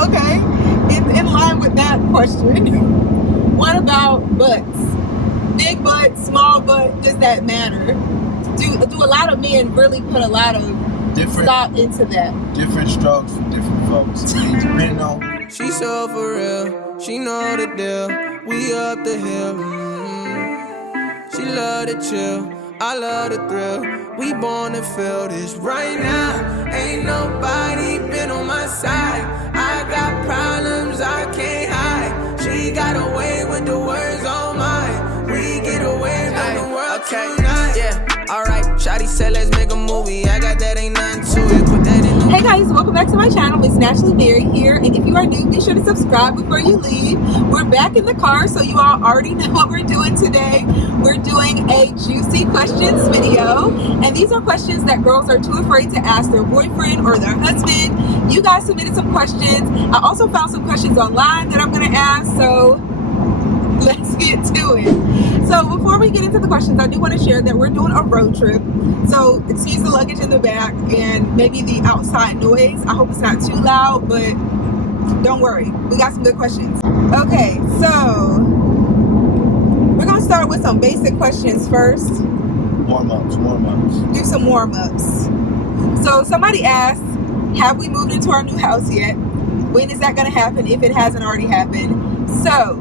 Okay, in line with that question, what about butts? Big butt, small butt, does that matter? Do a lot of men really put a lot of thought into that? Different strokes for different folks. Depending on. She so for real, she know the deal. We up the hill. She love to chill, I love the thrill. We born to feel this right now. Ain't nobody been on my side. I got problems I can't hide. She got away with the words on mine. We get away from the world tonight. Yeah. Alright, Shawty said let's make a movie. I got that, ain't nothing to it. Put that in the... Hey guys, welcome back to my channel. Msnaturally Mary here, and if you are new, be sure to subscribe before you leave. We're back in the car, so you all already know what we're doing today. We're doing a juicy questions video, and these are questions that girls are too afraid to ask their boyfriend or their husband. You guys submitted some questions. I also found some questions online that I'm going to ask, so let's get to it. So before we get into the questions, I do want to share that we're doing a road trip. So excuse the luggage in the back and maybe the outside noise. I hope it's not too loud, but don't worry. We got some good questions. Okay, so we're going to start with some basic questions first. Warm-ups. Do some warm-ups. So somebody asked, have we moved into our new house yet? When is that going to happen if it hasn't already happened? So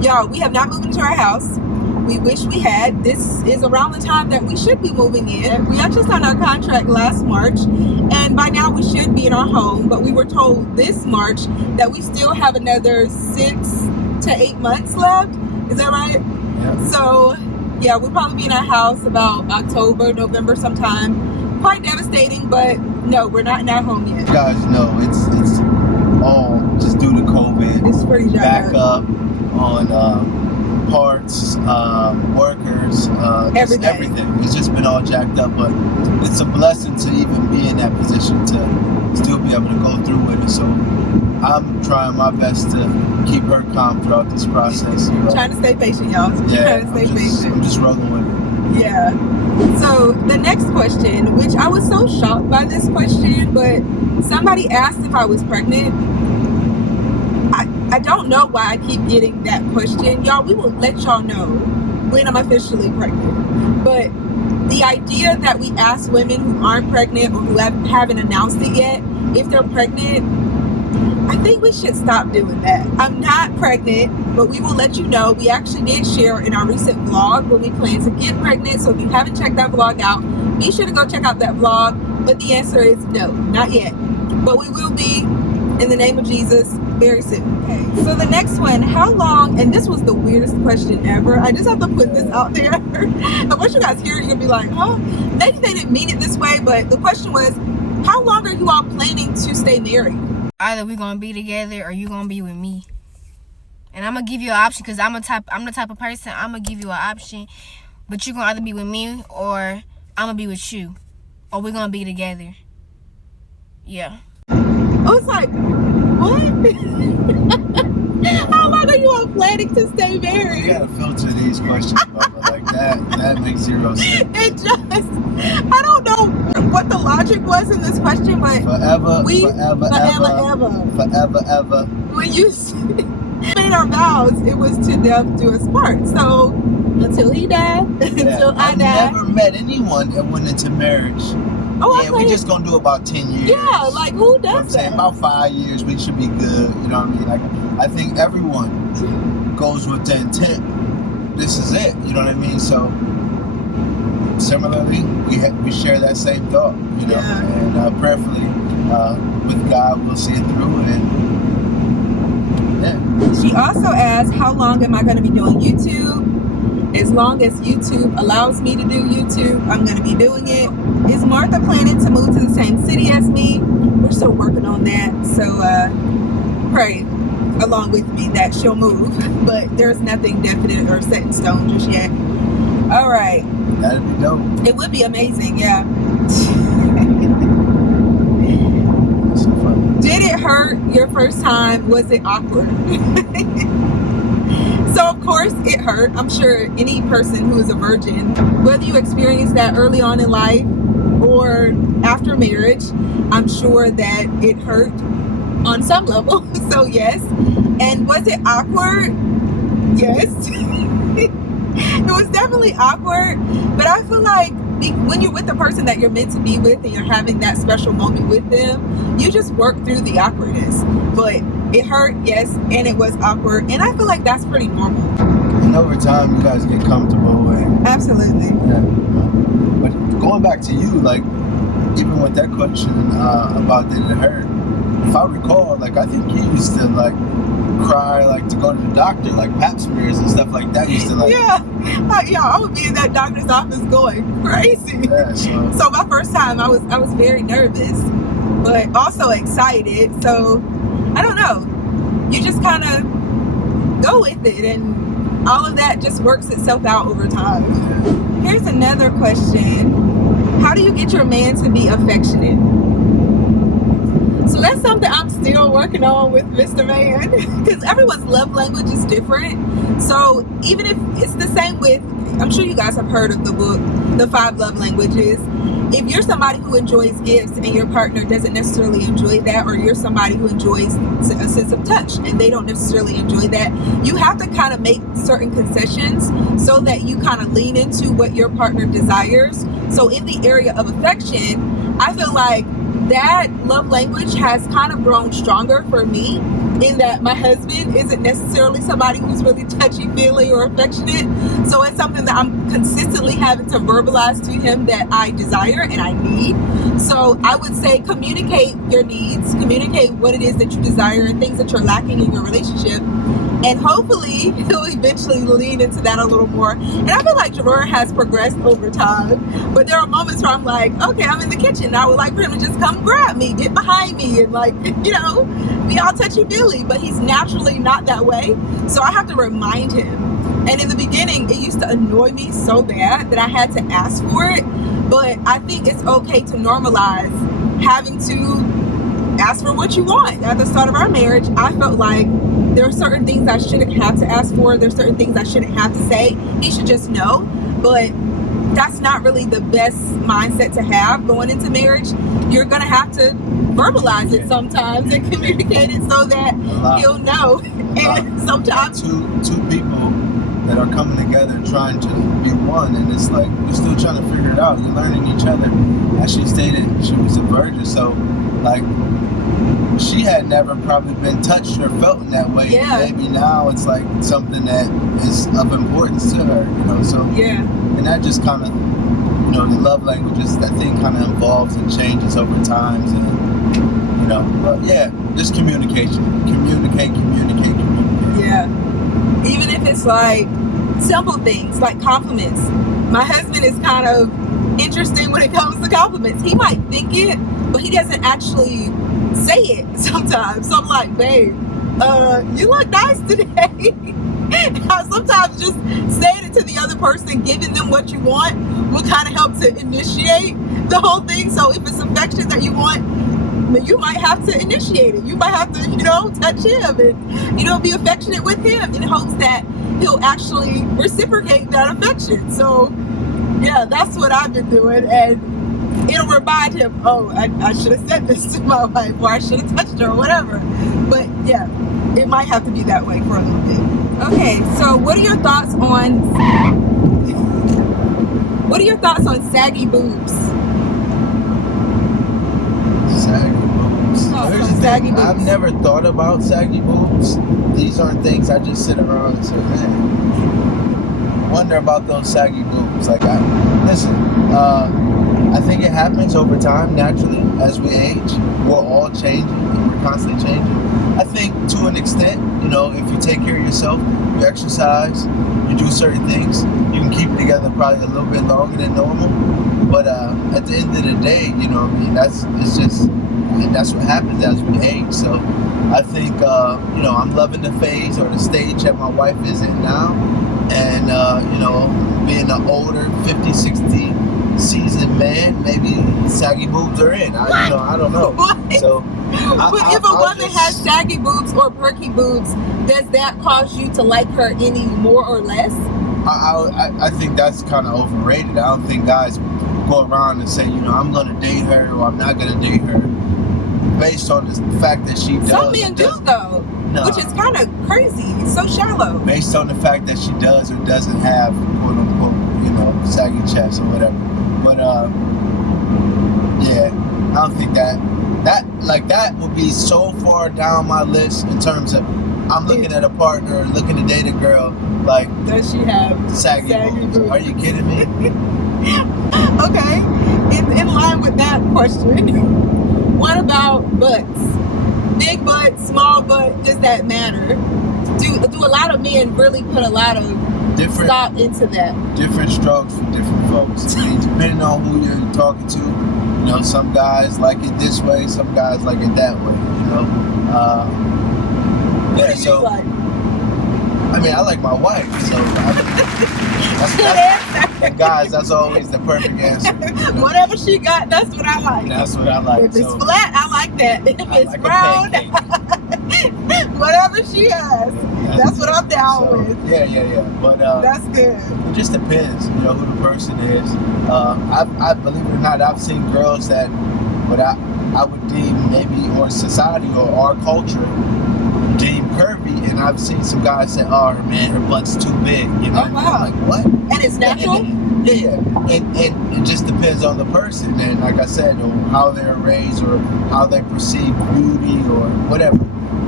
y'all, we have not moved into our house. We wish we had. This is around the time that we should be moving in. We actually signed our contract last March, and by now we should be in our home, but we were told this March that we still have another 6 to 8 months left. Is that right? Yeah. So yeah, we'll probably be in our house about October, November sometime. Quite devastating, but no, we're not in our home yet. You guys know it's all just due to COVID. It's pretty back up on parts, workers, everything. It's just been all jacked up, but it's a blessing to even be in that position to still be able to go through with it. So I'm trying my best to keep her calm throughout this process. You know? Trying to stay patient, y'all. Yeah, trying to stay patient. I'm just rolling with it. Yeah. So the next question, which I was so shocked by this question, but somebody asked if I was pregnant. I don't know why I keep getting that question. Y'all, we will let y'all know when I'm officially pregnant. But the idea that we ask women who aren't pregnant or who haven't announced it yet if they're pregnant, I think we should stop doing that. I'm not pregnant, but we will let you know. We actually did share in our recent vlog when we plan to get pregnant. So if you haven't checked that vlog out, be sure to go check out that vlog. But the answer is no, not yet. But we will be, in the name of Jesus, very soon. Okay, so the next one, how long, and this was the weirdest question ever. I just have to put this out there. And once you guys hear it, you're gonna be like, huh? Maybe they didn't mean it this way, but the question was, how long are you all planning to stay married? Either we're gonna be together or you gonna be with me. And I'm gonna give you an option because I'm the type of person, I'm gonna give you an option, but you're gonna either be with me or I'm gonna be with you. Or we're gonna be together. Yeah. I was like, what? How long are you all planning to stay married? You gotta filter these questions, brother. Like that makes zero sense. It just, I don't know what the logic was in this question, but forever. When you made our vows, it was to death do us part. So until he died, until I died. I've never met anyone that went into marriage. Oh, yeah, we just gonna do about 10 years. Yeah, like who does I'm saying about 5 years, we should be good. You know what I mean? Like, I think everyone goes with the intent. This is it. You know what I mean? So, similarly, we share that same thought. You know, and prayerfully, with God, we'll see it through. And yeah. She also asked, how long am I going to be doing YouTube? As long as YouTube allows me to do YouTube, I'm going to be doing it. Is Martha planning to move to the same city as me? We're still working on that. So pray along with me that she'll move. But there's nothing definite or set in stone just yet. All right. That'd be dope. It would be amazing, yeah. So funny. Did it hurt your first time? Was it awkward? So of course it hurt. I'm sure any person who is a virgin, whether you experience that early on in life or after marriage, I'm sure that it hurt. on some level. So yes. And was it awkward? Yes. It was definitely awkward, but I feel like when you're with the person that you're meant to be with and you're having that special moment with them, you just work through the awkwardness. But it hurt, yes, and it was awkward, and I feel like that's pretty normal. And over time, you guys get comfortable. And, absolutely. Yeah. But going back to you, like, even with that question about did it hurt, if I recall, like, I think you used to, like, cry, like, to go to the doctor, like pap smears and stuff like that. You used to, like, I would be in that doctor's office going crazy. Yeah, so my first time, I was very nervous, but also excited. So I don't know, you just kind of go with it, and all of that just works itself out over time. Yeah. Here's another question: how do you get your man to be affectionate? So that's something I'm still working on with Mr. Man, because everyone's love language is different. So even if it's the same with, I'm sure you guys have heard of the book, The 5 Love Languages. If you're somebody who enjoys gifts and your partner doesn't necessarily enjoy that, or you're somebody who enjoys a sense of touch and they don't necessarily enjoy that, you have to kind of make certain concessions so that you kind of lean into what your partner desires. So in the area of affection, I feel like that love language has kind of grown stronger for me, in that my husband isn't necessarily somebody who's really touchy-feely or affectionate. So it's something that I'm consistently having to verbalize to him that I desire and I need. So I would say communicate your needs, communicate what it is that you desire and things that you're lacking in your relationship. And hopefully he'll eventually lean into that a little more. And I feel like Jerome has progressed over time. But there are moments where I'm like, okay, I'm in the kitchen. And I would like for him to just come grab me, get behind me, and like, you know, be all touchy-feely. But he's naturally not that way. So I have to remind him. And in the beginning, it used to annoy me so bad that I had to ask for it. But I think it's okay to normalize having to ask for what you want. At the start of our marriage, I felt like there are certain things I shouldn't have to ask for. There's certain things I shouldn't have to say. He should just know. But that's not really the best mindset to have going into marriage. You're going to have to verbalize it sometimes and communicate it so that he'll know. And sometimes two people that are coming together trying to be one, and it's like you're still trying to figure it out. You're learning each other. As she stated, she was a virgin, so like she had never probably been touched or felt in that way. Yeah. Maybe now it's like something that is of importance to her, you know. So yeah. And that just kind of, you know, the love languages, that thing kind of evolves and changes over times, and you know, but yeah, just communication, communicate. Yeah. Even if it's like simple things like compliments. My husband is kind of interesting when it comes to compliments. He might think it, but he doesn't actually say it sometimes. So I'm like, babe, you look nice today. Sometimes just saying it to the other person, giving them what you want, will kind of help to initiate the whole thing. So if it's affection that you want, you might have to initiate it. You might have to, you know, touch him and, you know, be affectionate with him in hopes that he'll actually reciprocate that affection. So yeah, that's what I've been doing, and it'll remind him, oh, I should have said this to my wife, or I should have touched her, or whatever. But yeah, it might have to be that way for a little bit. Okay, so what are your thoughts on saggy boobs? Saggy boobs. Oh, Here's some the saggy thing. boobs. I've never thought about saggy boobs. These aren't things I just sit around and say, man, I wonder about those saggy boobs. Like, I think it happens over time, naturally, as we age. We're all changing, and we're constantly changing. I think to an extent, you know, if you take care of yourself, you exercise, you do certain things, you can keep it together probably a little bit longer than normal. But at the end of the day, you know what I mean, that's what happens as we age. So I think, you know, I'm loving the phase or the stage that my wife is in now. And, you know, being an older 50, 60 seasoned man, maybe saggy boobs are in. I don't know. So, but if a woman has saggy boobs or perky boobs, does that cause you to like her any more or less? I think that's kind of overrated. I don't think guys go around and say, you know, I'm going to date her or I'm not going to date her based on the fact that she does. Some men do though, which is kind of crazy. It's so shallow. Based on the fact that she does or doesn't have quote unquote, saggy chest or whatever. But yeah, I don't think that would be so far down my list in terms of I'm looking at a partner, looking to date a girl. Like, does she have saggy boobs? Are you kidding me? Okay, in line with that question, what about butts? Big butt, small butt, does that matter? Do a lot of men really put a lot of thought into that? Different strokes for different folks. I mean, depending on who you're talking to, some guys like it this way, some guys like it that way. What do you like? I mean, I like my wife, so and guys, that's always the perfect answer. Whatever she got, that's what I like. That's what I like. If it's flat, I like that. If it's like round, whatever she has, that's what I'm down with. Yeah. But that's good. It just depends, who the person is. I believe it or not, I've seen girls that, I would deem maybe, or society or our culture, deem curvy, and I've seen some guys say, "Oh man, her butt's too big." Oh wow! I'm like, what? And it's natural. Yeah, and it just depends on the person, and like I said, or how they're raised, or how they perceive beauty, or whatever.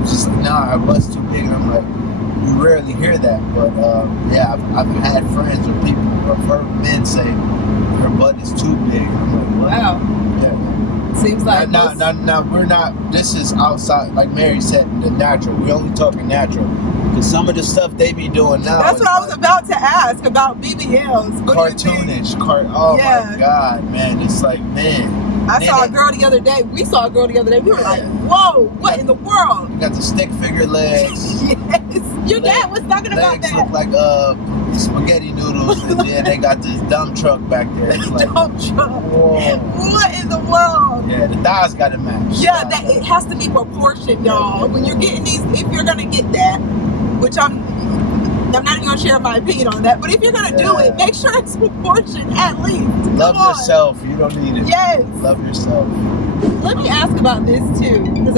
It's just like, nah, her butt's too big. And I'm like, you rarely hear that, but yeah, I've had friends or people, or heard men say her butt is too big. And I'm like, what? Wow. Yeah. Seems like now we're not. This is outside, like Mary said, the natural. We're only talking natural. Because some of the stuff they be doing now. That's what I was about to ask about BBLs. Cartoonish. My God, man! It's like, man. I saw a girl the other day. We saw a girl the other day. We were like, whoa, what in the world? You got the stick figure legs. Yes. Your dad was talking about that. Legs look like spaghetti noodles, and then they got this dump truck back there. It's like, dump truck. Whoa. What in the world? Yeah, the thighs got to match. Yeah, it has to be proportioned, y'all. When you're getting these, if you're gonna get that, which I'm not even gonna share my opinion on that, but if you're gonna do it, make sure it's proportioned at least. Love yourself. You don't need it. Yes. Love yourself. Let me ask about this too, because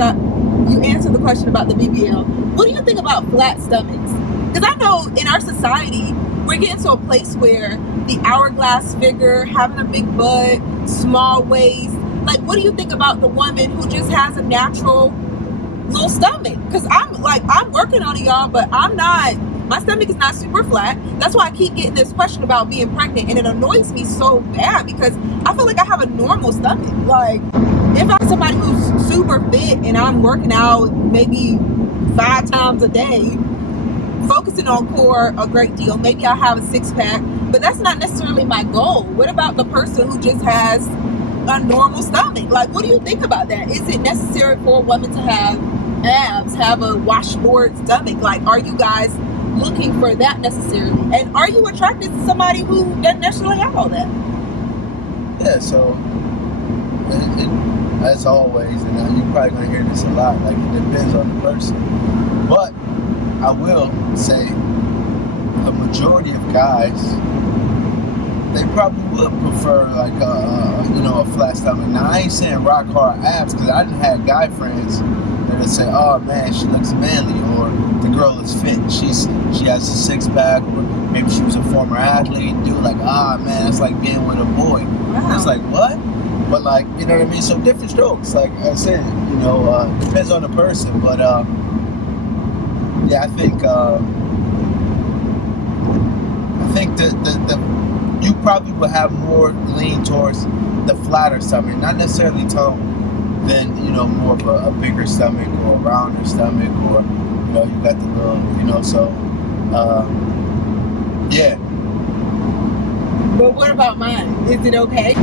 you answered the question about the BBL. What do you think about flat stomachs? Because I know in our society, we're getting to a place where the hourglass figure, having a big butt, small waist. Like, what do you think about the woman who just has a natural little stomach? Because I'm working on it, y'all, but my stomach is not super flat. That's why I keep getting this question about being pregnant, and it annoys me so bad because I feel like I have a normal stomach. Like, if I'm somebody who's super fit and I'm working out maybe 5 times a day, focusing on core a great deal, maybe I'll have a 6-pack, but that's not necessarily my goal. What about the person who just has a normal stomach? Like, what do you think about that? Is it necessary for a woman to have abs, have a washboard stomach? Like, are you guys looking for that necessarily? And are you attracted to somebody who doesn't necessarily have all that? Yeah, so as always, and you're probably going to hear this a lot, like, it depends on the person. But I will say the majority of guys, they probably would prefer like a flat stomach. Now I ain't saying rock hard abs, because I didn't have guy friends that would say, oh man, she looks manly, or the girl is fit, she has a 6-pack, or maybe she was a former athlete. Dude, like, man, it's like being with a boy. Wow. It's like, what? But like, you know what I mean? So different strokes. Like I said, depends on the person. But yeah, I think you probably would have more lean towards the flatter stomach, not necessarily tone, than more of a bigger stomach or a rounder stomach, or you got the little, so yeah. But what about mine? Is it okay?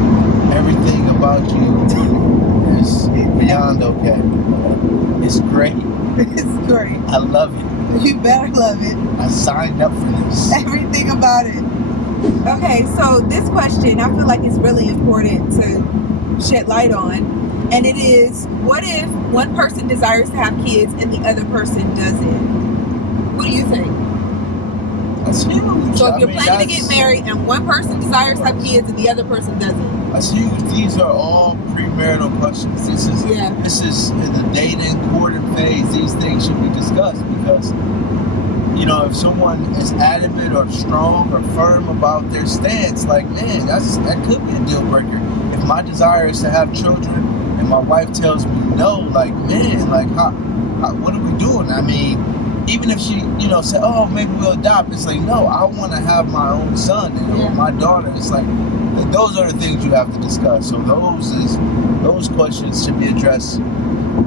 Everything about you is beyond okay. It's great. It's great. I love it. You better love it. I signed up for this. Everything about it. Okay, so this question I feel like it's really important to shed light on. And it is, what if one person desires to have kids and the other person doesn't? What do you think? That's huge. So if you're planning to get married and one person desires to have kids and the other person doesn't. That's huge. These are all premarital questions. This is in the dating, courting phase. These things should be discussed because, you know, if someone is adamant or strong or firm about their stance, like, man, that could be a deal breaker. If my desire is to have children and my wife tells me no, like, man, like, how what are we doing? I mean, even if she, you know, said, oh, maybe we'll adopt, it's like, no, I want to have my own son and my daughter. It's like, those are the things you have to discuss. So those questions should be addressed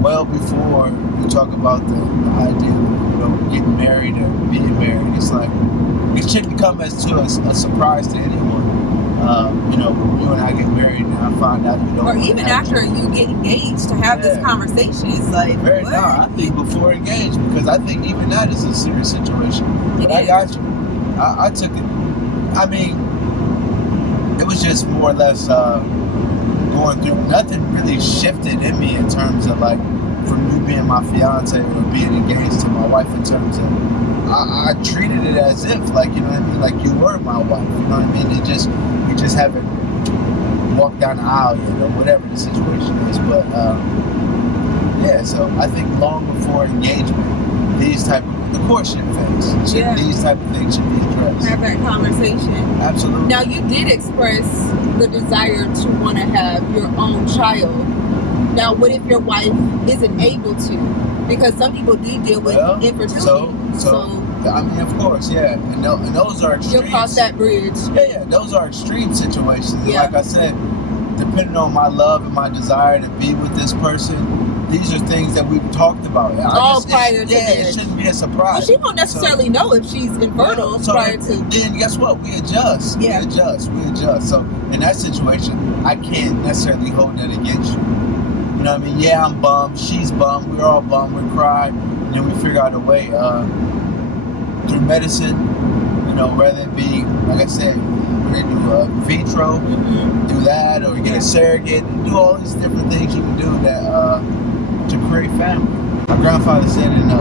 well before we talk about the idea of, you know, getting married or being married. It's like, it shouldn't come as a surprise to anyone. You know, you and I get married and I find out you don't. Or even after you get engaged to have this conversation, it's like, what? No, I think before engaged, because I think even that is a serious situation. But I got you. I took it. I mean, it was just more or less going through. Nothing really shifted in me in terms of like from you being my fiance or being engaged to my wife in terms of I treated it as if, like, you know what I mean, like you were my wife, you know what I mean? We just haven't walked down the aisle yet or whatever the situation is, but so I think long before engagement, the courtship phase, these type of things should be addressed. Have that conversation. Absolutely. Now, you did express the desire to want to have your own child. Now, what if your wife isn't able to? Because some people do deal with infertility. So I mean, of course, and those are extremes. You'll cross that bridge. Yeah, those are extreme situations. Yeah. Like I said, depending on my love and my desire to be with this person, these are things that we've talked about. All prior to it shouldn't be a surprise. Well, she won't necessarily know if she's infertile prior to. Then guess what? We adjust. Yeah. We adjust. So in that situation, I can't necessarily hold that against you. You know what I mean? Yeah, I'm bummed. She's bummed. We're all bummed. We cry. And then we figure out a way through medicine, you know, rather it be, like I said, when they do vitro, do that, or get a surrogate, do all these different things you can do that to create family. My grandfather said in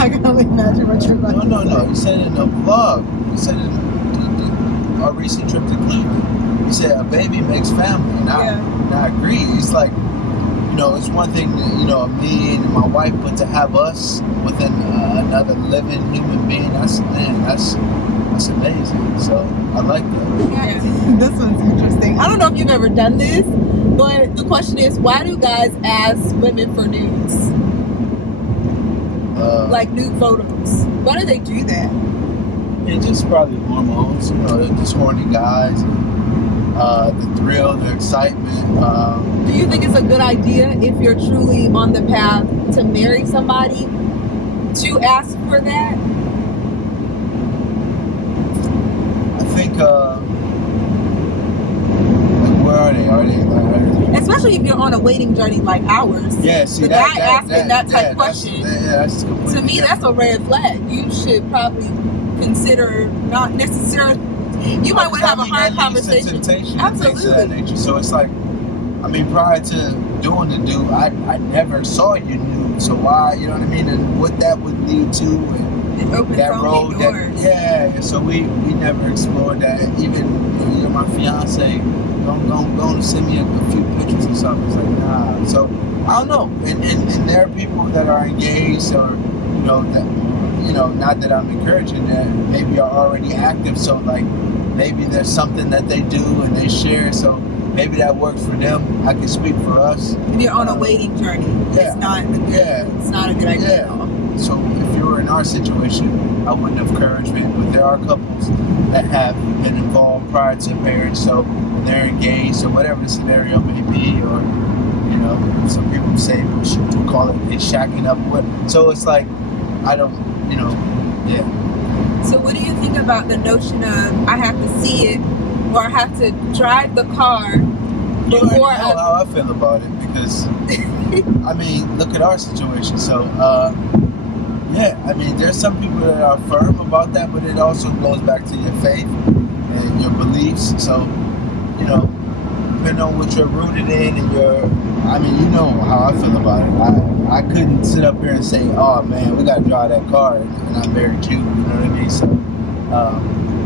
I can only imagine what you're about to say. No. He said in a vlog, he said in our recent trip to Cleveland, he said a baby makes family, and I agree. It's like, you know, it's one thing that, you know, me and my wife, but to have us within another living human being, that's amazing. So I like that. Yeah. This one's interesting. I don't know if you've ever done this, but the question is, why do guys ask women for nudes? Like nude photos. Why do they do that? It's just probably hormones. You know, they're just horny guys. The thrill, the excitement. Do you think it's a good idea if you're truly on the path to marry somebody to ask for that? I think, like, where are they? Especially if you're on a waiting journey like ours. Yeah, see, the guy asking that type question, that's to me, that's a red flag. You should probably consider not necessarily. You might want to have a hard conversation. Absolutely. So it's like, I mean, prior to doing the do, I never saw you nude. So why, you know what I mean? And what that would lead to, and it opens that so road, that so we never explored that. Even, you know, my fiance, don't send me a few pictures or something. It's like, nah. So I don't know. And there are people that are engaged, or, you know, that, you know, not that I'm encouraging that, maybe are already active. So like, maybe there's something that they do and they share. So maybe that works for them. I can speak for us. If you're on a waiting journey, it's not a good idea at all. So if you were in our situation, I wouldn't have encouragement. But there are couples that have been involved prior to marriage, so they're engaged, or whatever the scenario may be, or, you know, some people say we should call it shacking up. So it's like, I don't, you know, So what do you think about the notion of I have to see it, or I have to drive the car before you already know how I feel about it, because I mean, look at our situation. So I mean, there's some people that are firm about that, but it also goes back to your faith and your beliefs. So, you know, depending on what you're rooted in and I mean, you know how I feel about it. I couldn't sit up here and say, oh man, we got to drive that car and I married you. You know what I mean? So,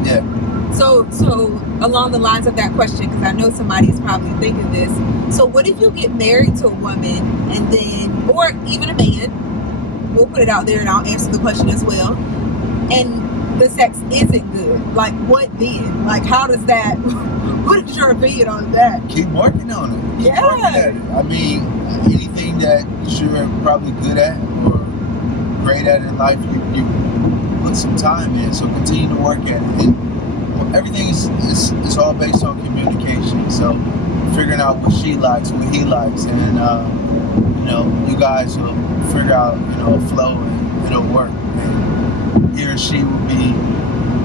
yeah. So along the lines of that question, because I know somebody's probably thinking this. So what if you get married to a woman and then, or even a man, we'll put it out there and I'll answer the question as well, and the sex isn't good? Like, what then? Like, how does that, what is your opinion on that? Keep working on it. Keep Yeah. working at it. I mean, anything that you're probably good at or great at in life, you put some time in. So continue to work at it. And everything is all based on communication. So figuring out what she likes, what he likes, and you know, you guys will figure out, you know, a flow and it'll work. And he or she will be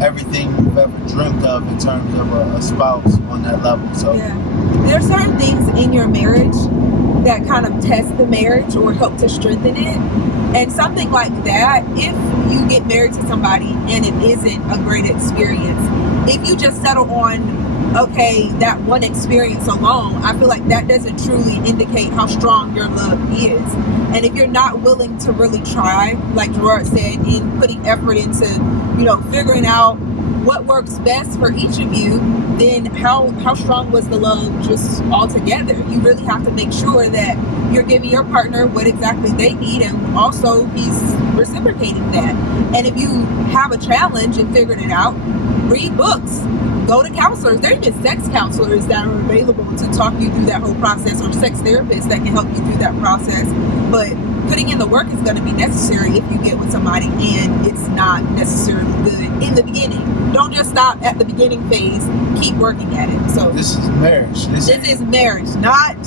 everything you've ever dreamt of in terms of a spouse on that level. So yeah, there are certain things in your marriage that kind of test the marriage or help to strengthen it. And something like that, if you get married to somebody and it isn't a great experience, if you just settle on, okay, that one experience alone, I feel like that doesn't truly indicate how strong your love is. And if you're not willing to really try, like Gerard said, in putting effort into, you know, figuring out what works best for each of you, then how strong was the love just altogether? You really have to make sure that you're giving your partner what exactly they need, and also he's reciprocating that. And if you have a challenge and figured it out, read books, go to counselors. There are even sex counselors that are available to talk you through that whole process, or sex therapists that can help you through that process. But putting in the work is going to be necessary if you get with somebody and it's not necessarily good in the beginning. Don't just stop at the beginning phase. Keep working at it. So this is marriage. This is marriage, not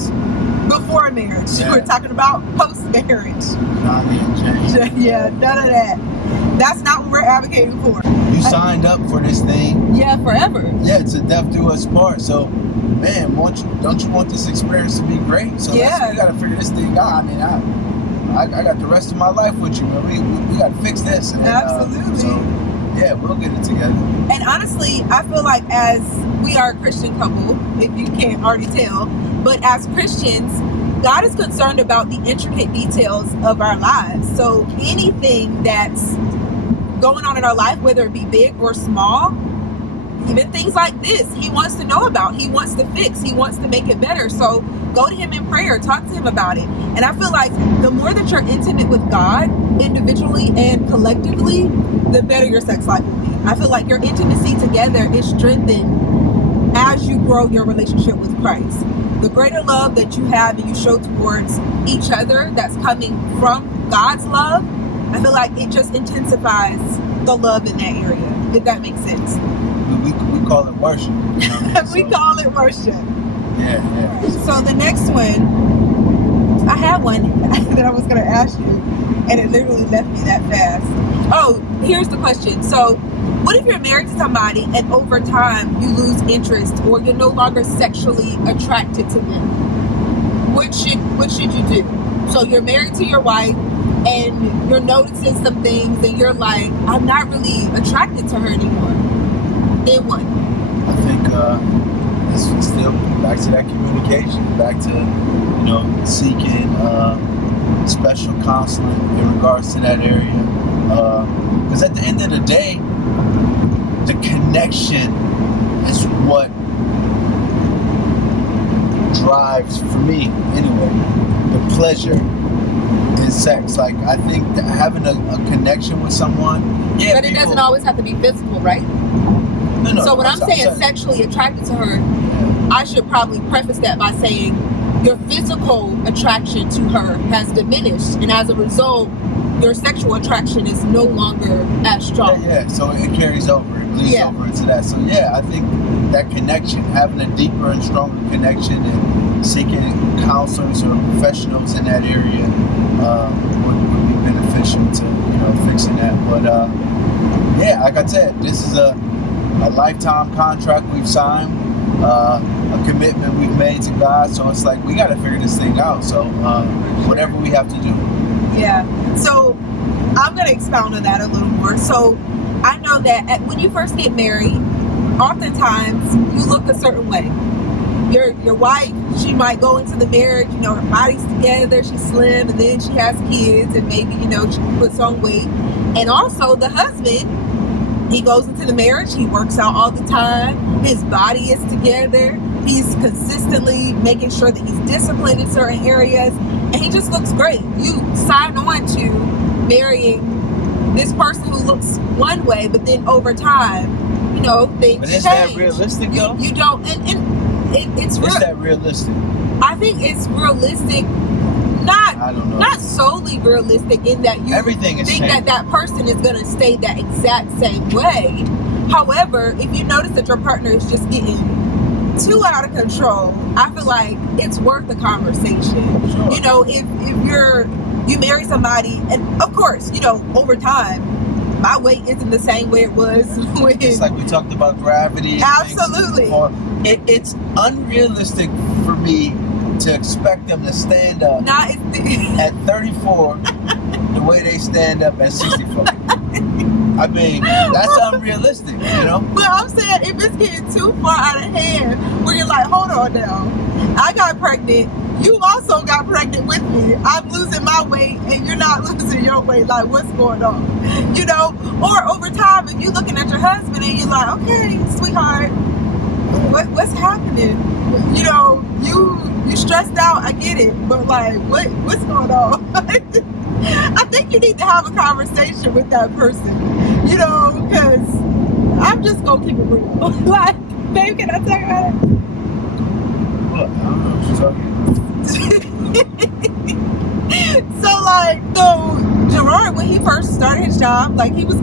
before marriage. Yeah. We're talking about post-marriage. Yeah, none of that. That's not what we're advocating for. You signed up for this thing. Yeah, forever. Yeah, to death do us part. So, man, don't you want this experience to be great? So yeah, we got to figure this thing out. I mean, I got the rest of my life with you, man. We got to fix this. And, absolutely. So, yeah, we'll get it together. And honestly, I feel like as we are a Christian couple, if you can't already tell, but as Christians, God is concerned about the intricate details of our lives. So anything that's going on in our life, whether it be big or small, even things like this, he wants to know about. He wants to fix. He wants to make it better. So go to him in prayer. Talk to him about it. And I feel like the more that you're intimate with God, individually and collectively, the better your sex life will be. I feel like your intimacy together is strengthened as you grow your relationship with Christ. The greater love that you have and you show towards each other that's coming from God's love, I feel like it just intensifies the love in that area, if that makes sense. We call it worship. You know what I mean? We call it worship. Yeah. So the next one, I had one that I was going to ask you, and it literally left me that fast. Oh, here's the question. So what if you're married to somebody and over time you lose interest or you're no longer sexually attracted to them? What should you do? So you're married to your wife and you're noticing some things and you're like, I'm not really attracted to her anymore. Then what? I think it's still back to that communication, back to, you know, seeking special counseling in regards to that area. Because at the end of the day, the connection is what drives, for me anyway, the pleasure in sex. Like, I think that having a connection with someone, yeah, but it doesn't always have to be physical, right? No, so when I'm saying sexually attracted to her, I should probably preface that by saying your physical attraction to her has diminished, and as a result, your sexual attraction is no longer as strong. Yeah, so it carries over, it bleeds over into that. So yeah, I think that connection, having a deeper and stronger connection and seeking counselors or professionals in that area would be beneficial to, you know, fixing that. But yeah, like I said, this is a lifetime contract we've signed, a commitment we've made to God. So it's like, we got to figure this thing out. So whatever we have to do. Yeah. So I'm going to expound on that a little more. So I know that when you first get married, oftentimes you look a certain way. your wife, she might go into the marriage, you know, her body's together, she's slim, and then she has kids, and maybe, you know, she puts on weight. And also the husband, he goes into the marriage, he works out all the time, his body is together, he's consistently making sure that he's disciplined in certain areas, and he just looks great. You sign on to marrying this person who looks one way, but then over time, you know, things change. But is that realistic though? You don't, and it's real. Is that realistic? I think it's realistic, not solely realistic in that you Everything is think changing. that person is going to stay that exact same way. However, if you notice that your partner is just getting too out of control, I feel like it's worth the conversation. Sure. You know, if you marry somebody, and of course, you know, over time, my weight isn't the same way it was when. It's like we talked about gravity. And Absolutely. It's unrealistic for me to expect them to stand up at 34 the way they stand up at 64. I mean, that's unrealistic, you know? But I'm saying, if it's getting too far out of hand, where you're like, hold on now, I got pregnant, you also got pregnant with me, I'm losing my weight, and you're not losing your weight, like, what's going on? You know? Or over time, if you're looking at your husband and you're like, okay, sweetheart, what's happening? You know, you stressed out, I get it, but like, what's going on? I think you need to have a conversation with that person, you know, because I'm just gonna keep it real. Like, babe, can I talk about it? Look, I don't know what you're talking about. So Gerard, when he first started his job, like he was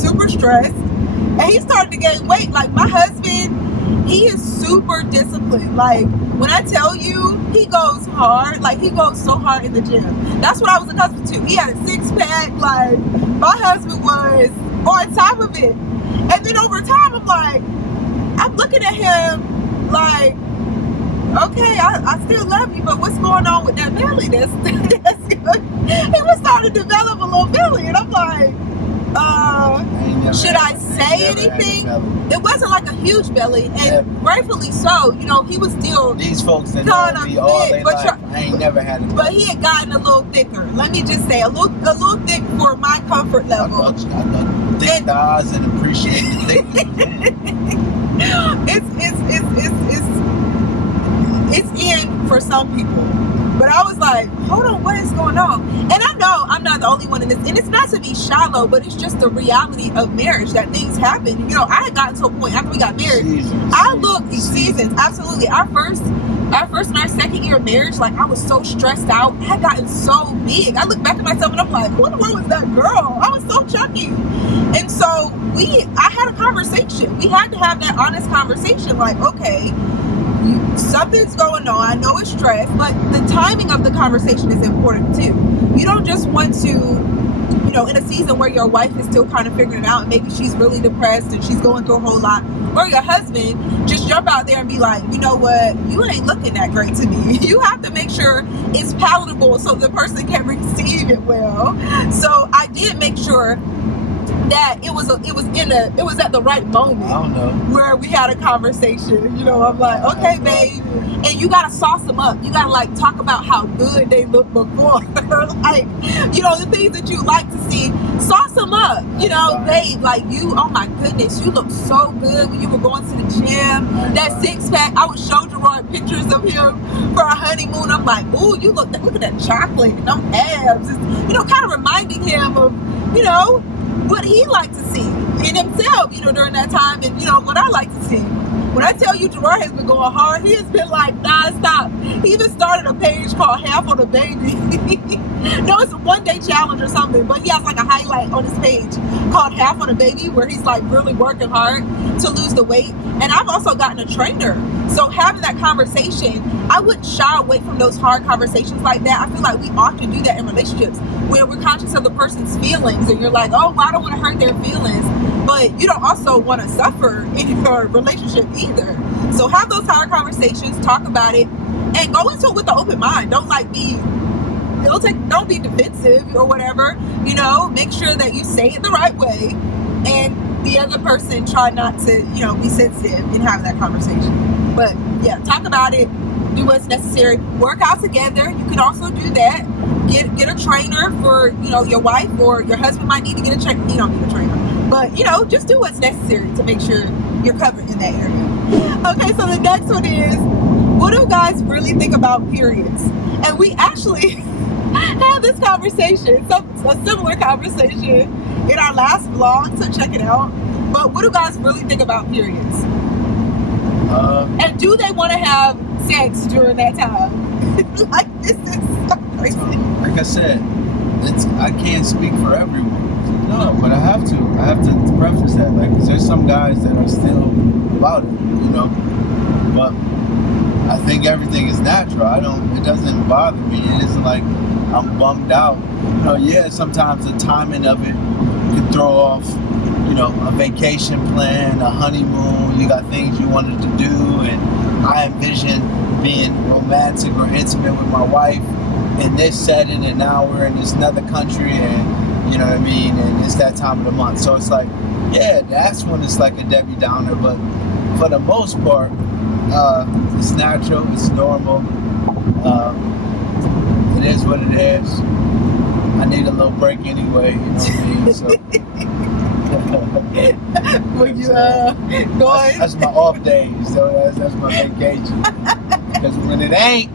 super stressed, and he started to gain weight. Like my husband, he is super disciplined. Like when I tell you, he goes hard. Like he goes so hard in the gym. That's what I was accustomed to. He had a 6-pack. Like my husband was on top of it. And then over time, I'm looking at him like, okay, I still love you, but what's going on with that belly? That's good. He was starting to develop a little belly, and I'm like, should I say anything? It wasn't like a huge belly, and rightfully so. You know, he was still these folks that know me all their life, I ain't never had it. But he had gotten a little thicker. Let me just say, a little thick for my comfort level. I thought thick thighs and appreciate the thickness. It's in for some people. But I was like, hold on, what is going on? And I know I'm not the only one in this. And it's not to be shallow, but it's just the reality of marriage, that things happen. You know, I had gotten to a point after we got married. Seasons, absolutely. Our first and our second year of marriage, like I was so stressed out. I had gotten so big. I look back at myself and I'm like, what in the world was that girl? I was so chunky. And so I had a conversation. We had to have that honest conversation. Like, okay, something's going on. I know it's stress, but the timing of the conversation is important too. You don't just want to, you know, in a season where your wife is still kind of figuring it out, and maybe she's really depressed and she's going through a whole lot, or your husband just jump out there and be like, you know what, you ain't looking that great to me. You have to make sure it's palatable so the person can receive it well. So I did make sure that it was at the right moment. I don't know. Where we had a conversation. You know, I'm like, okay, babe, and you gotta sauce them up. You gotta like talk about how good they look before. Like, you know, the things that you like to see, sauce them up. You know, babe, like you, oh my goodness, you look so good when you were going to the gym. That 6-pack, I would show Gerard pictures of him for our honeymoon. I'm like, ooh, look at that chocolate and them abs. You know, kind of reminding him of, you know, what he liked to see in himself, you know, during that time, and you know what I like to see. When I tell you Gerard has been going hard, he has been like non-stop. He even started a page called Half on the Baby. No, it's a 1-day challenge or something, but he has like a highlight on his page called Half on the Baby, where he's like really working hard to lose the weight. And I've also gotten a trainer. So having that conversation, I wouldn't shy away from those hard conversations like that. I feel like we often do that in relationships where we're conscious of the person's feelings, and you're like, oh, well, I don't want to hurt their feelings. But you don't also want to suffer in your relationship either. So have those hard conversations, talk about it, and go into it with an open mind. Don't be defensive or whatever. You know, make sure that you say it the right way, and the other person try not to, you know, be sensitive in having that conversation. But yeah, talk about it. Do what's necessary. Work out together. You can also do that. Get a trainer for, you know, your wife, or your husband might need to get a trainer. You don't need a trainer, but you know, just do what's necessary to make sure you're covered in that area. Okay, so the next one is, what do guys really think about periods? And we actually had this conversation, a similar conversation in our last vlog, so check it out. But what do guys really think about periods? And do they want to have sex during that time? Like, this is so crazy. Like I said, I can't speak for everyone. No, but I have to preface that, like, 'cause there's some guys that are still about it, you know. But I think everything is natural. It doesn't bother me. It isn't like I'm bummed out. You know, yeah, sometimes the timing of it can throw off, you know, a vacation plan, a honeymoon. You got things you wanted to do, and I envision being romantic or intimate with my wife in this setting, and now we're in this another country, and you know what I mean, and it's that time of the month. So it's like, yeah, that's when it's like a Debbie Downer, but for the most part, it's natural, it's normal, it is what it is. I need a little break anyway, you know what I mean, so. Would you go on? That's my off days, so that's my vacation. Because when it ain't,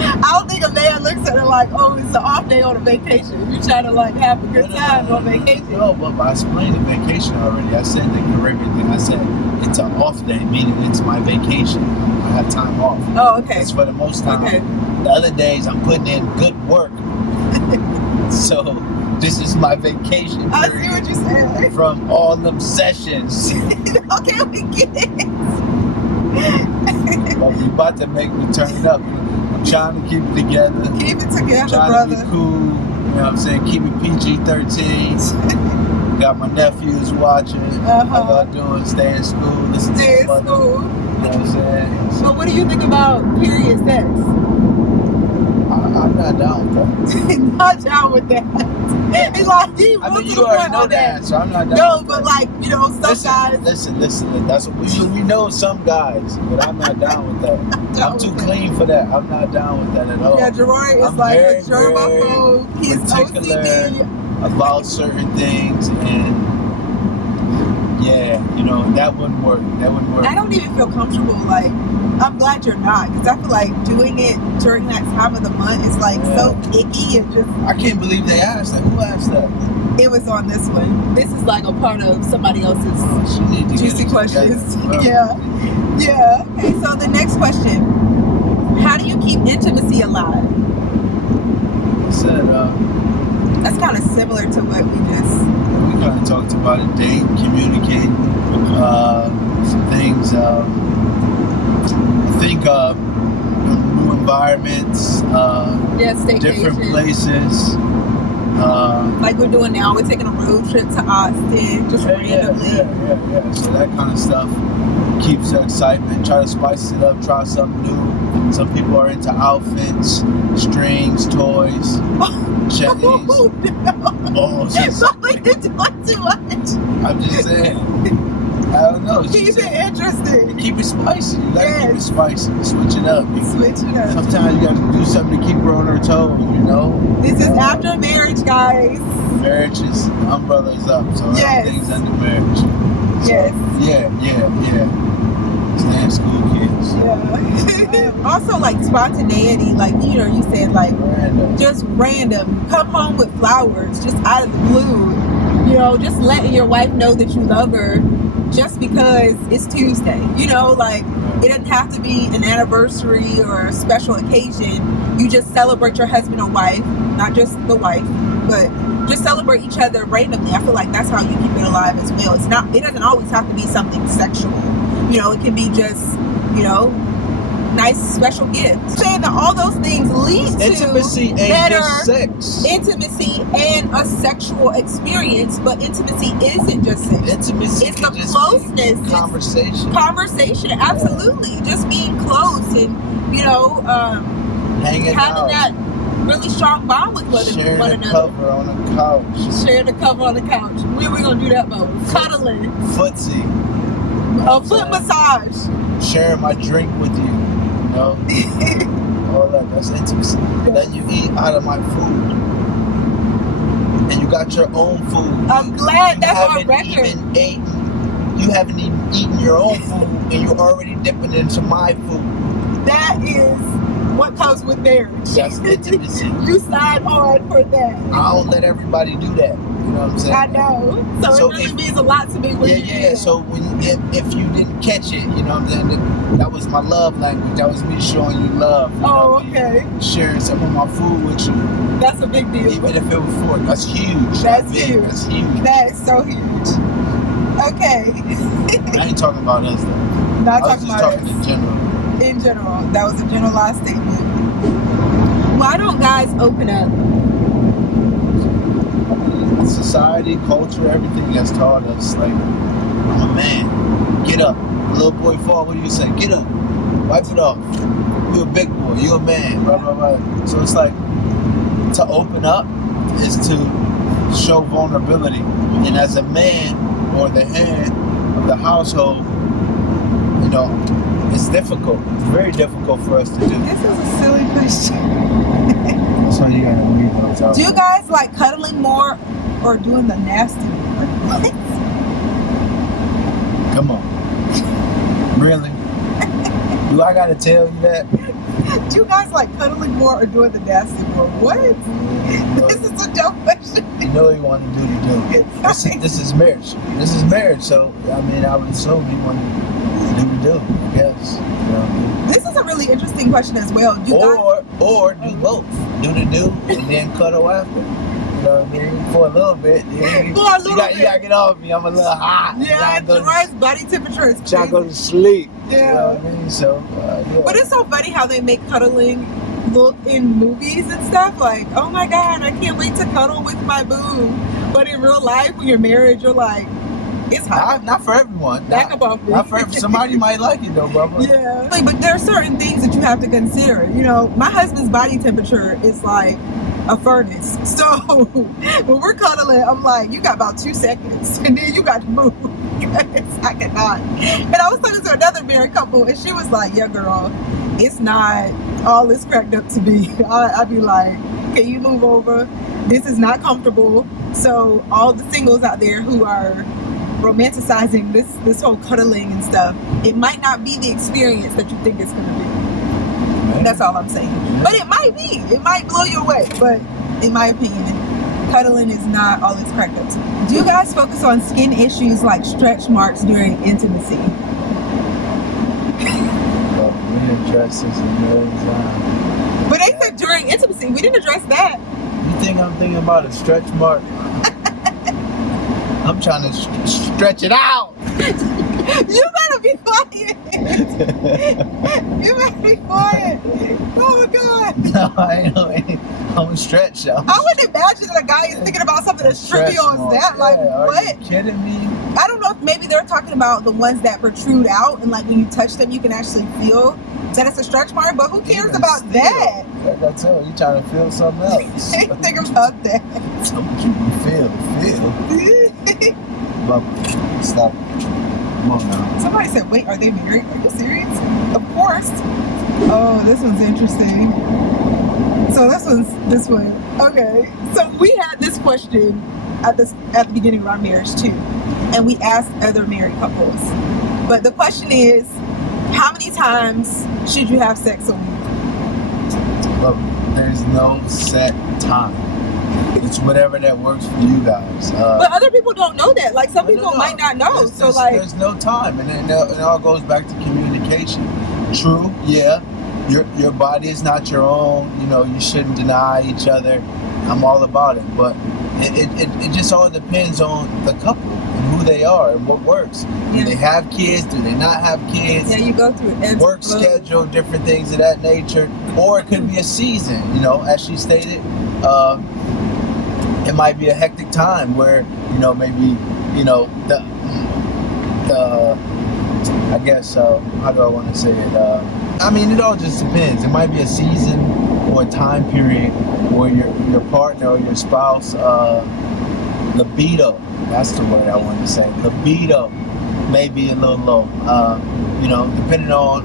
I don't think a man looks at it like, oh, it's an off day on a vacation. You're trying to like have a good time on vacation. No, but I explained the vacation already. I said the correct thing. I said it's an off day, meaning it's my vacation. I have time off. Oh, okay. That's for the most time. Okay. The other days I'm putting in good work. So this is my vacation. I see what you said. From all them sessions. Okay, we get it. But we about to make me turn up. I'm trying to keep it together. Keep it together, trying brother. to be cool. You know what I'm saying? Keep it PG-13. Got my nephews watching. All I do is stay in school, listen to Stay in my mother. school. You know what I'm saying? So what do you think about period sex? I'm not down with that. Not down with that. It's like, he I mean, wants you to already point know on that, so I'm not down No, with but that. like, you know, some guys. Listen. That's what we know some guys, but I'm not down with that. I'm too clean for that. I'm not down with that at all. Yeah, Gerard is I'm like very, a germaphobe. He's particular OCD. about certain things, and yeah, you know, that wouldn't work. I don't even feel comfortable. Like, I'm glad you're not, because I feel like doing it during that time of the month is like so icky and just. I can't believe they asked that. Who asked that? It was on this one. This is like a part of somebody else's juicy questions. Yeah. Okay, so the next question: how do you keep intimacy alive? I said, That's kind of similar to what we just. we kind of talked about it. Date, communicate, some things. I think new environments, different places. Like we're doing now, we're taking a road trip to Austin, just randomly. Yeah. So that kind of stuff keeps the excitement. Try to spice it up, try something new. Some people are into outfits, strings, toys, jellies, balls. You're doing too much. I'm just saying. I don't know. Keep it interesting. Keep it spicy. You gotta keep it spicy. Switch it up. Switch it up. Sometimes you gotta do something to keep her on her toes, you know? This is after marriage, guys. Marriage is, the umbrella is up, so everything's under marriage. So, Yes. Yeah. Stay in school, kids. Yeah. Also, like spontaneity, like, you know, you said, like, just random. Come home with flowers, just out of the blue. You know, just letting your wife know that you love her just because it's Tuesday. You know, like, it doesn't have to be an anniversary or a special occasion. You just celebrate your husband or wife, not just the wife, but just celebrate each other randomly. I feel like that's how you keep it alive as well. It doesn't always have to be something sexual. You know, it can be just, you know, nice special gifts. Saying that all those things lead to intimacy better sex. Intimacy and a sexual experience, but intimacy isn't just sex. Intimacy it's the closeness. Conversation, absolutely. Just being close and, you know, having that really strong bond with one another. Share the cover on the couch. Share the cover on the couch. When are we gonna do that, though? Cuddling. Footsie. A foot massage. Sharing my drink with you, you know? All that's intimacy. Then you eat out of my food. And you got your own food. I'm glad that's on record. You haven't even eaten your own food and you're already dipping into my food. That is what comes with marriage. That's intimacy. You sign on for that. I don't let everybody do that. You know what I'm saying? I know. So it really means a lot to me when you do that. So if you didn't catch it, you know what I'm saying? That was my love language. That was me showing you love. You know, okay. Sharing some of my food with you. That's a big deal. Even if it was fork. That's huge. That's huge. That's huge. That is so huge. Okay. I ain't talking about us though. Not I was just talking in general. In general. That was a generalized statement. Why don't guys open up? Society, culture, everything has taught us, like, I'm a man. Get up. Little boy fall, what do you say? Get up. Wipe it off. You a big boy. You a man. Blah, blah, blah. So it's like, to open up is to show vulnerability. And as a man, or the head of the household, you know, it's difficult. It's very difficult for us to do. This is a silly question. That's why you gotta read those out. Do you guys like cuddling more or doing the nasty more? What? Come on. Really? Do I gotta tell you that? Do you guys like cuddling more or doing the nasty more? What? This is a dumb question. You know you want to do. This is marriage. This is marriage, so I mean I would assume you want to do. Yes. You know, this is a really interesting question as well. Or do both. Do and then cuddle after. You know what I mean? For a little bit. You gotta get off me. I'm a little hot. Yeah, Gerard's body temperature is crazy. Trying to go to sleep. Yeah. You know what I mean? So, yeah. But it's so funny how they make cuddling look in movies and stuff. Like, oh my God, I can't wait to cuddle with my boo. But in real life, when you're married, you're like, it's hot. Not for everyone. Back up off me. Not for somebody might like it though, brother. Yeah. But there are certain things that you have to consider. You know, my husband's body temperature is like a furnace. So when we're cuddling, I'm like, you got about 2 seconds and then you got to move. I cannot. And I was talking to another married couple and she was like, yeah, girl, it's not all it's cracked up to be. I'd be like, can you move over? This is not comfortable. So all the singles out there who are romanticizing this whole cuddling and stuff, it might not be the experience that you think it's going to be. That's all I'm saying. But it might be. It might blow you away. But in my opinion, cuddling is not all it's cracked up to be. Do you guys focus on skin issues like stretch marks during intimacy? We addressed this a million times. But they said during intimacy. We didn't address that. You think I'm thinking about a stretch mark? I'm trying to stretch it out. You better be quiet. You better be quiet. Oh my God. No, I ain't. I'm a stretch out. I wouldn't imagine that a guy is thinking about something as trivial as that. Yeah, like, are what? you kidding me? I don't know if maybe they're talking about the ones that protrude out and like when you touch them, you can actually feel that it's a stretch mark. But who cares about that? Like I tell you trying to feel something else. Think about that. Something you feel. Stop. Come on now. Somebody said, wait, are they married? Are you serious? Of course. Oh, this one's interesting. So this one. Okay. So we had this question at the beginning of our marriage too. And we asked other married couples. But the question is, how many times should you have sex a week? Look, there's no set time. It's whatever that works for you guys. But other people don't know that. Like some people might not know. There's no time, and it all goes back to communication. True, yeah. Your body is not your own. You know, you shouldn't deny each other. I'm all about it, but it just all depends on the couple and who they are and what works. Do they have kids? Do they not have kids? Yeah, you go through it. Work schedule, different things of that nature, or it could be a season. You know, as she stated. It might be a hectic time where, you know, maybe, you know, the I guess, how do I want to say it? I mean, it all just depends. It might be a season or a time period where your partner or your spouse, libido, that's the word I want to say, libido may be a little low. You know, depending on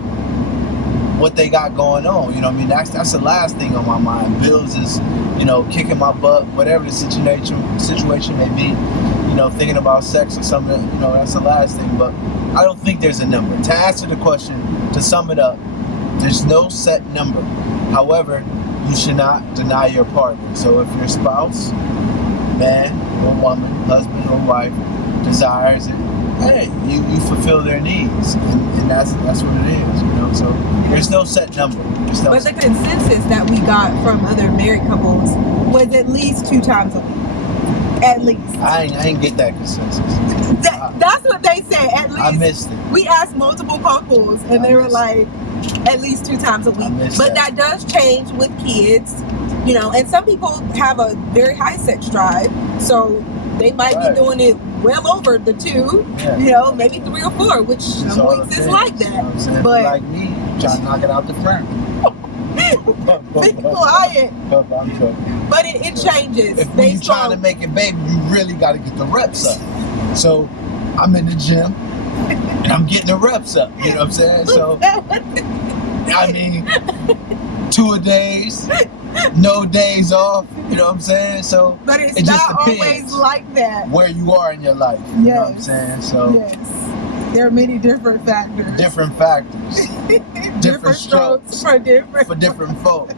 what they got going on. You know what I mean? That's the last thing on my mind. Bills is, you know, kicking my butt, whatever the situation may be. You know, thinking about sex or something, you know, that's the last thing. But I don't think there's a number. To answer the question, to sum it up, there's no set number. However, you should not deny your partner. So if your spouse, man or woman, husband or wife, desires it, hey, you fulfill their needs, and that's what it is, you know. So there's no set number. But the consensus that we got from other married couples was at least 2 times a week. At least. I ain't get that consensus. That's what they said. At least. I missed it. We asked multiple couples, and they were like, at least 2 times a week. But that does change with kids, you know. And some people have a very high sex drive, so they might be doing it well over the 2, you know, maybe 3 or 4, which some weeks is like that. You know, but like me, trying to knock it out the front. Be quiet. I'm joking. But it changes. If you're trying to make it, baby, you really got to get the reps up. So I'm in the gym and I'm getting the reps up. You know what I'm saying? So I mean, 2 days, no days off. You know what I'm saying? So but it's it not just always like that. Where you are in your life. You know what I'm saying? So there are many different factors. Different factors. different strokes for different folks.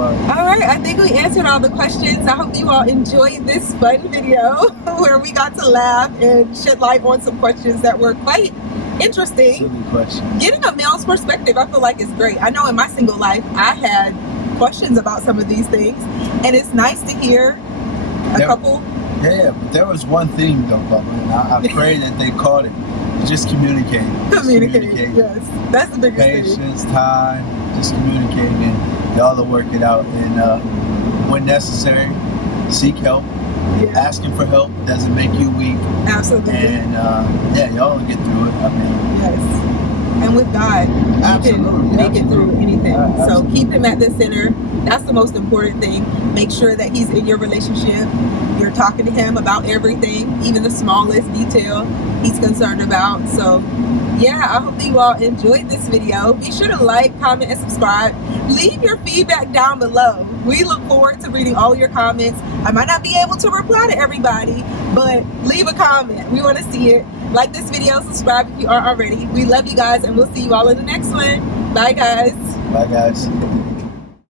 All right, I think we answered all the questions. I hope you all enjoyed this fun video where we got to laugh and shed light on some questions that were quite interesting. Silly questions. Getting a male's perspective, I feel like is great. I know in my single life, I had questions about some of these things, and it's nice to hear a couple. Yeah, but there was one thing though, Bubba, and I pray that they caught it. Just communicate. Communicate. Yes, that's the biggest thing. Patience, time, just communicating, and y'all will work it out. And when necessary, seek help. Yeah. Asking for help doesn't make you weak. Absolutely. And y'all will get through it. I mean, yes. And with God, you can make it through anything. So keep Him at the center. That's the most important thing. Make sure that He's in your relationship. You're talking to Him about everything, even the smallest detail He's concerned about. So yeah, I hope that you all enjoyed this video. Be sure to like, comment, and subscribe. Leave your feedback down below. We look forward to reading all your comments. I might not be able to reply to everybody, but leave a comment. We want to see it. Like this video, subscribe if you aren't already. We love you guys, and we'll see you all in the next one. Bye, guys. Bye, guys.